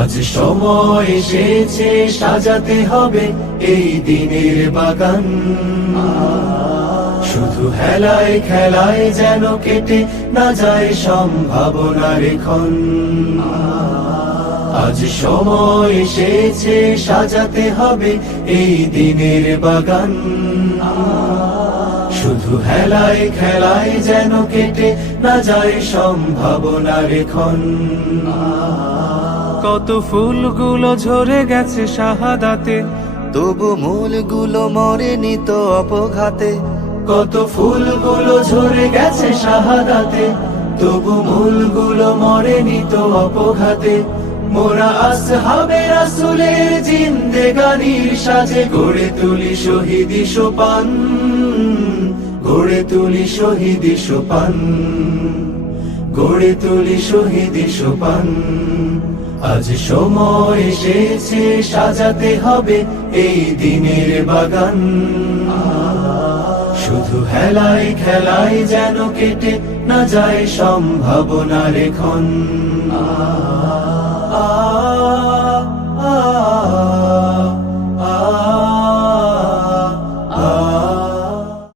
আজ সময় এসেছে সাজাতে হবে এই দিনের বাগান। শুধু হেলায় খেলায় যেন কেটে না যায় সম্ভাবনার ক্ষণ। আজ সময় এসেছে সাজাতে হবে এই দিনের বাগান। শুধু হেলায় খেলায় যেন কেটে না যায় সম্ভাবনার ক্ষণ। কত ফুলগুলো ঝরে গেছে শাহাদাতে, তবু মূলগুলো মরেনি তো অপঘাতে। কত ফুলগুলো ঝরে গেছে শাহাদাতে, তবু মূলগুলো মরেনি তো অপঘাতে। মোরা আসহাবে রাসূলের জিন্দেগানির সাজে গড়ে তুলি শহীদি সোপান, গড়ে তুলি শহীদি সোপান, গড়ে তুলি শহীদি সোপান। আজ সময় এসেছে সাজাতে হবে এই দিনের বাগান। শুধু হেলায় খেলায় যেন কেটে না যায় সম্ভাবনার ক্ষণ।